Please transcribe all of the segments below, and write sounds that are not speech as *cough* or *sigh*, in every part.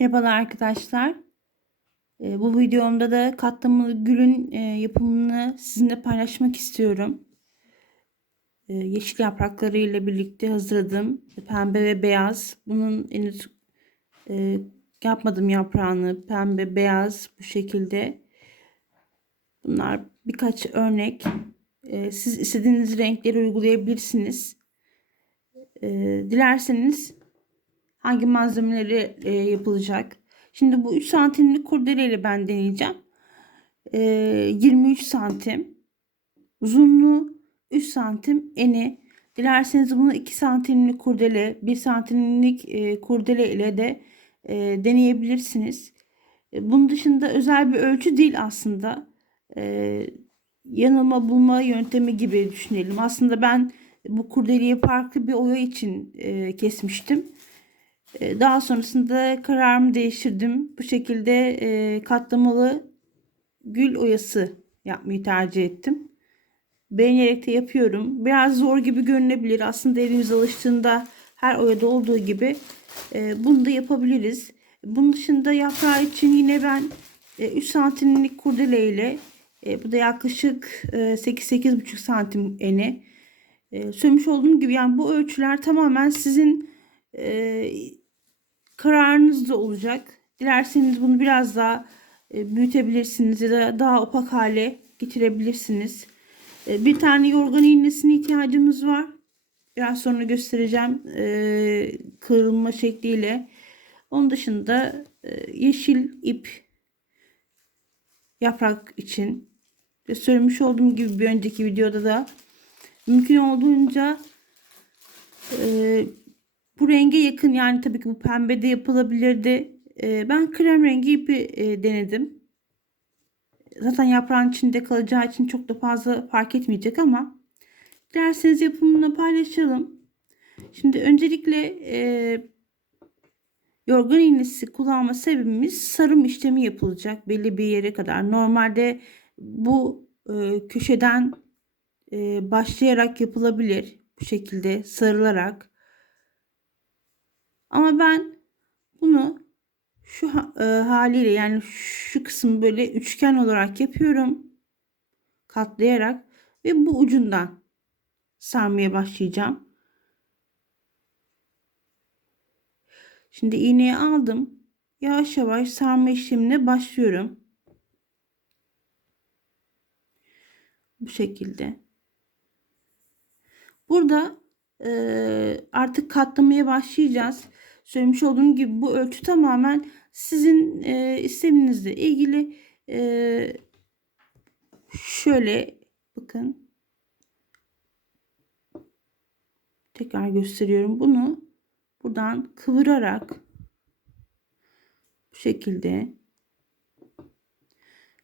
Merhabalar arkadaşlar. Ee, bu videomda da katlanmalı gülün e, yapımını sizinle paylaşmak istiyorum. Ee, yeşil yaprakları ile birlikte hazırladım. Pembe ve beyaz. Bunun henüz e, yapmadım yaprağını. Pembe, beyaz bu şekilde. Bunlar birkaç örnek. Ee, siz istediğiniz renkleri uygulayabilirsiniz. Dilerseniz hangi malzemeleri e, yapılacak. Şimdi bu 3 santimlik kurdeleyle ben deneyeceğim. E, 23 santim uzunluğu 3 santim eni. Dilerseniz bunu 2 santimlik kurdele 1 santimlik e, kurdele ile de e, deneyebilirsiniz. E, bunun dışında özel bir ölçü değil aslında. E, yanılma bulma yöntemi gibi düşünelim. Aslında ben bu kurdeleyi farklı bir oya için e, kesmiştim. Ee, daha sonrasında kararımı değiştirdim. Bu şekilde e, katlamalı gül oyası yapmayı tercih ettim. Beğenerek de yapıyorum. Biraz zor gibi görünebilir. Aslında elimiz alıştığında her oyada olduğu gibi e, bunu da yapabiliriz. Bunun dışında yaprağı için yine ben e, 3 santimlik kurdele ile bu da yaklaşık 8-8,5 santim eni. Söylemiş olduğum gibi yani bu ölçüler tamamen sizin kararınız da olacak. Dilerseniz bunu biraz daha e, büyütebilirsiniz ya da daha opak hale getirebilirsiniz. E, bir tane yorgan iğnesine ihtiyacımız var. Biraz sonra göstereceğim e, kırılma şekliyle. Onun dışında yeşil ip yaprak için söylemiş olduğum gibi bir önceki videoda da mümkün olduğunca bu renge yakın yani tabii ki bu pembe de yapılabilirdi. Ee, ben krem rengi ipi e, denedim. Zaten yaprağın içinde kalacağı için çok da fazla fark etmeyecek ama dilerseniz yapımını paylaşalım. Şimdi öncelikle e, yorgan iğnesi kullanma sebebimiz sarım işlemi yapılacak belli bir yere kadar. Normalde bu e, köşeden e, başlayarak yapılabilir bu şekilde sarılarak ama ben bunu şu e, haliyle yani şu kısmı böyle üçgen olarak yapıyorum. Katlayarak ve bu ucundan sarmaya başlayacağım. Şimdi iğneyi aldım. Yavaş yavaş sarma işlemine başlıyorum. Bu şekilde. Burada artık katlamaya başlayacağız. Söylemiş olduğum gibi bu ölçü tamamen sizin e, isteminizle ilgili. E, şöyle bakın. Tekrar gösteriyorum. Bunu buradan kıvırarak bu şekilde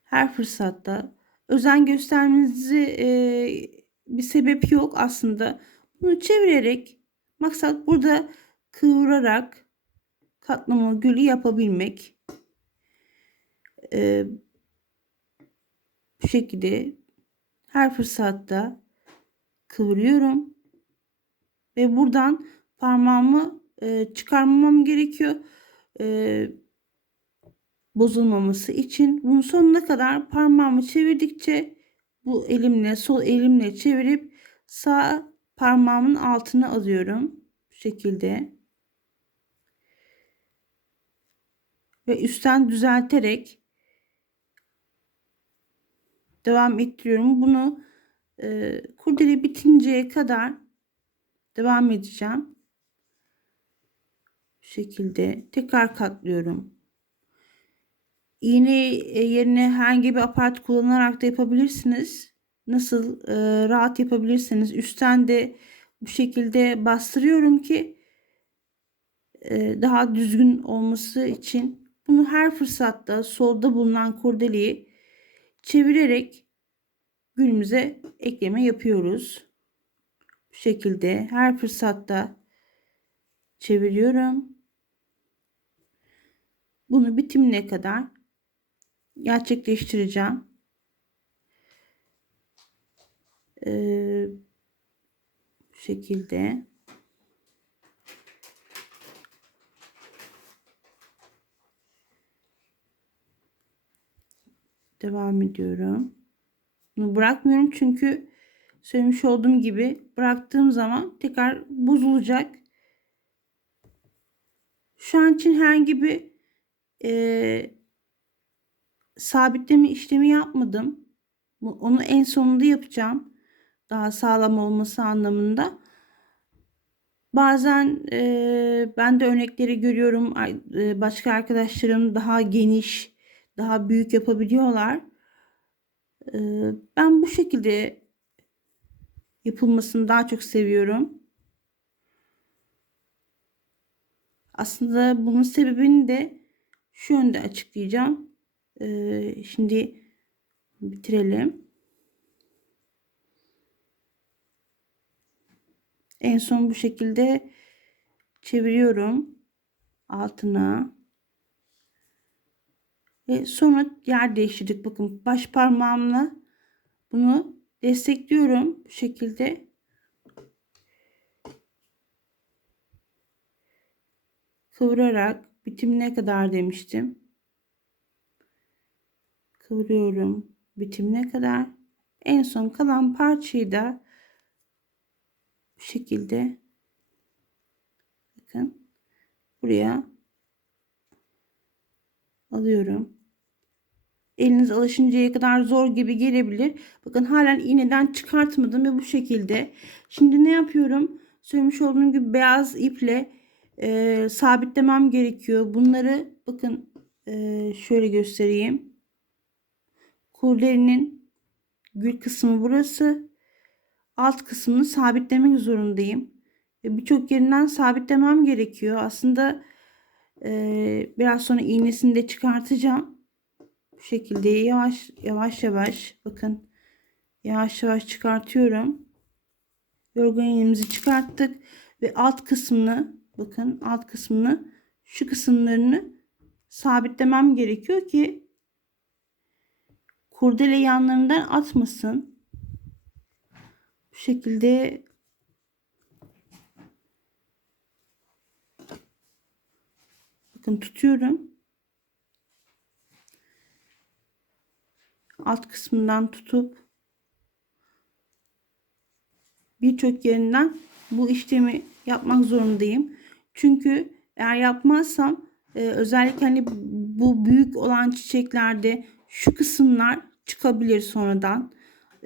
her fırsatta özen göstermenizi e, bir sebep yok aslında. Bunu çevirerek maksat burada kıvırarak katlama gülü yapabilmek. Ee, bu şekilde her fırsatta kıvırıyorum ve buradan parmağımı e, çıkarmamam gerekiyor. E, bozulmaması için bunu sonuna kadar parmağımı çevirdikçe bu elimle sol elimle çevirip sağ parmağımın altına alıyorum. Bu şekilde. Ve üstten düzelterek devam ettiriyorum. Bunu e, kurdele bitinceye kadar devam edeceğim. Bu şekilde tekrar katlıyorum. İğne yerine herhangi bir aparat kullanarak da yapabilirsiniz nasıl e, rahat yapabilirseniz üstten de bu şekilde bastırıyorum ki e, daha düzgün olması için bunu her fırsatta solda bulunan kurdeleyi çevirerek gülümüze ekleme yapıyoruz. Bu şekilde her fırsatta çeviriyorum. Bunu bitimine kadar gerçekleştireceğim. e, şekilde devam ediyorum. Bunu bırakmıyorum çünkü söylemiş olduğum gibi bıraktığım zaman tekrar bozulacak. Şu an için herhangi bir e, sabitleme işlemi yapmadım. Onu en sonunda yapacağım. Daha sağlam olması anlamında. Bazen e, ben de örnekleri görüyorum. E, başka arkadaşlarım daha geniş, daha büyük yapabiliyorlar. E, ben bu şekilde yapılmasını daha çok seviyorum. Aslında bunun sebebini de şu yönde açıklayacağım. E, şimdi bitirelim. En son bu şekilde çeviriyorum altına. Ve sonra yer değiştirdik. Bakın baş parmağımla bunu destekliyorum bu şekilde. Kıvırarak bitimine kadar demiştim. Kıvırıyorum bitimine kadar. En son kalan parçayı da bu şekilde bakın buraya alıyorum. Eliniz alışıncaya kadar zor gibi gelebilir. Bakın halen iğneden çıkartmadım ve bu şekilde. Şimdi ne yapıyorum? Söylemiş olduğum gibi beyaz iple e, sabitlemem gerekiyor. Bunları bakın e, şöyle göstereyim. Kurlerinin gül kısmı burası. Alt kısmını sabitlemek zorundayım. Ve birçok yerinden sabitlemem gerekiyor. Aslında e, biraz sonra iğnesini de çıkartacağım. Bu şekilde yavaş yavaş yavaş bakın yavaş yavaş çıkartıyorum. Yorgan iğnemizi çıkarttık ve alt kısmını bakın alt kısmını şu kısımlarını sabitlemem gerekiyor ki kurdele yanlarından atmasın. Bu şekilde bakın tutuyorum. Alt kısmından tutup birçok yerinden bu işlemi yapmak zorundayım. Çünkü eğer yapmazsam e, özellikle hani bu büyük olan çiçeklerde şu kısımlar çıkabilir sonradan.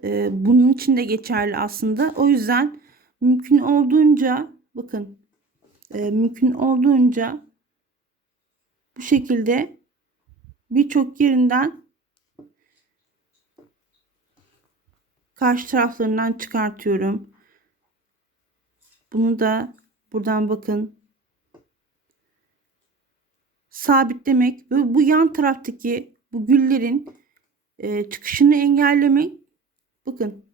E, bunun için de geçerli aslında. O yüzden mümkün olduğunca bakın e, mümkün olduğunca bu şekilde birçok yerinden karşı taraflarından çıkartıyorum. Bunu da buradan bakın sabitlemek ve bu yan taraftaki bu güllerin e, çıkışını engellemek. Bakın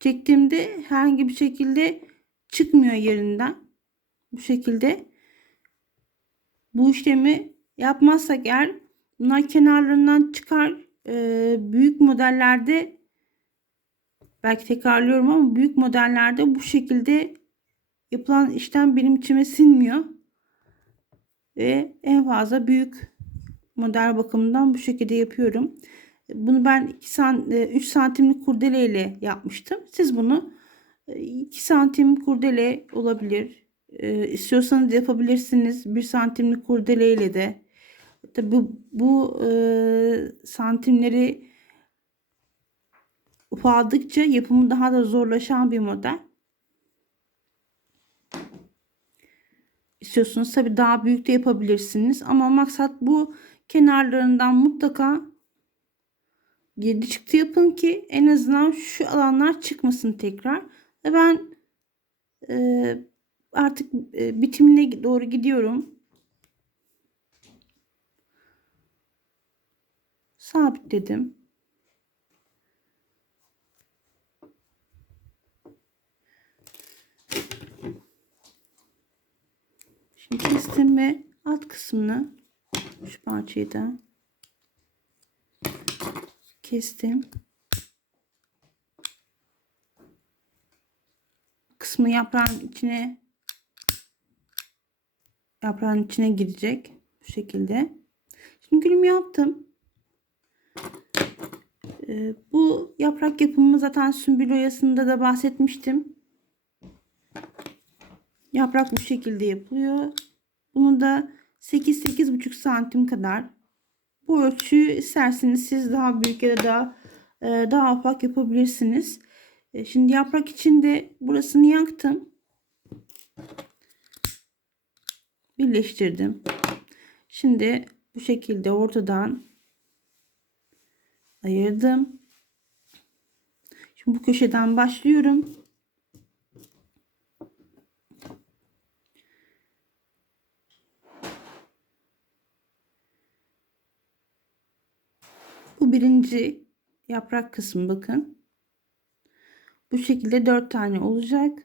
çektiğimde herhangi bir şekilde çıkmıyor yerinden. Bu şekilde bu işlemi yapmazsak eğer bunlar kenarlarından çıkar. E, büyük modellerde belki tekrarlıyorum ama büyük modellerde bu şekilde yapılan işlem benim içime sinmiyor. Ve en fazla büyük model bakımından bu şekilde yapıyorum. Bunu ben 2 sant 3 santimlik kurdele ile yapmıştım. Siz bunu 2 santim kurdele olabilir. E, istiyorsanız yapabilirsiniz. 1 santimlik kurdele ile de. Tabi bu, bu e, santimleri ufaldıkça yapımı daha da zorlaşan bir model. İstiyorsunuz tabi daha büyük de yapabilirsiniz. Ama maksat bu kenarlarından mutlaka girdi çıktı yapın ki en azından şu alanlar çıkmasın tekrar. Ve ben e, artık e, bitimine doğru gidiyorum. Sabitledim. Şimdi kestim ve alt kısmını şu parçayı da kestim. Kısmı yaprağın içine yaprağın içine girecek bu şekilde. Şimdi gülümü yaptım. Ee, bu yaprak yapımı zaten sümbül oyasında da bahsetmiştim. Yaprak bu şekilde yapılıyor. Bunu da 8-8,5 santim kadar. Bu ölçüyü isterseniz siz daha büyük ya da daha, e, daha ufak yapabilirsiniz. E, şimdi yaprak için de burasını yaktım. Birleştirdim. Şimdi bu şekilde ortadan ayırdım. Şimdi bu köşeden başlıyorum. Bu birinci yaprak kısmı bakın. Bu şekilde dört tane olacak.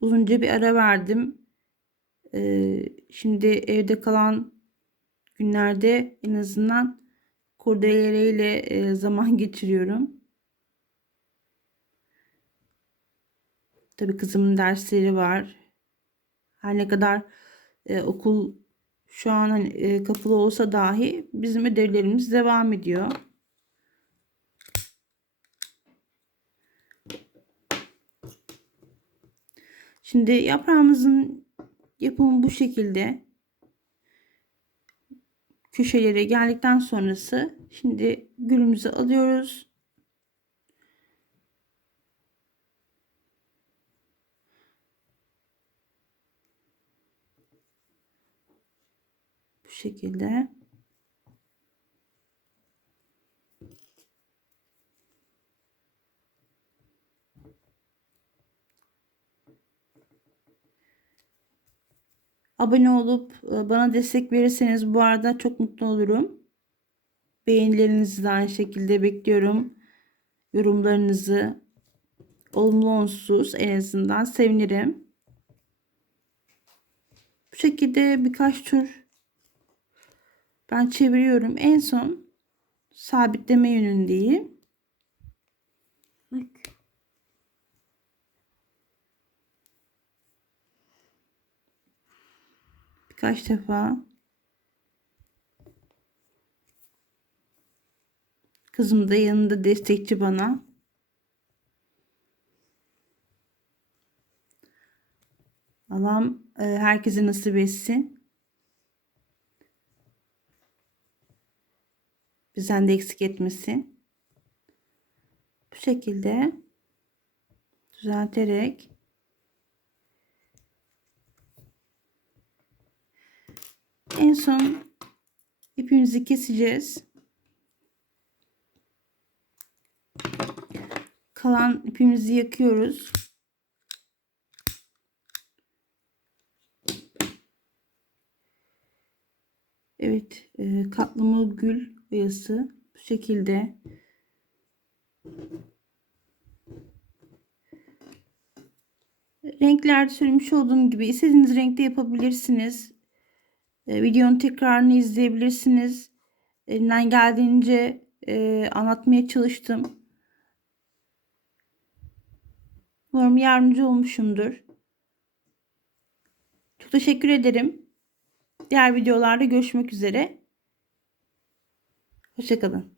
Uzunca bir ara verdim. Ee, şimdi evde kalan günlerde en azından kurdeleleriyle e, zaman *laughs* geçiriyorum. Tabii kızımın dersleri var. Her ne kadar e, okul şu an hani, e, kapalı olsa dahi bizim ödevlerimiz devam ediyor. Şimdi yaprağımızın yapımı bu şekilde. Köşelere geldikten sonrası şimdi gülümüzü alıyoruz. Bu şekilde. Abone olup e, bana destek verirseniz bu arada çok mutlu olurum. Beğenilerinizi de aynı şekilde bekliyorum. Yorumlarınızı olumlu onsuz en azından sevinirim. Bu şekilde birkaç tur ben çeviriyorum. En son sabitleme yönündeyim. Bak. Birkaç defa Kızım da yanında destekçi bana. Allah'ım e, herkese nasip etsin. Bizden de eksik etmesin. Bu şekilde düzelterek en son ipimizi keseceğiz. Kalan ipimizi yakıyoruz. Evet, e, katlamalı gül oyası bu şekilde. Renkler söylemiş olduğum gibi istediğiniz renkte yapabilirsiniz. E, videonun tekrarını izleyebilirsiniz. Elimden geldiğince e, anlatmaya çalıştım. Umarım yardımcı olmuşumdur. Çok teşekkür ederim. Diğer videolarda görüşmek üzere. Hoşçakalın.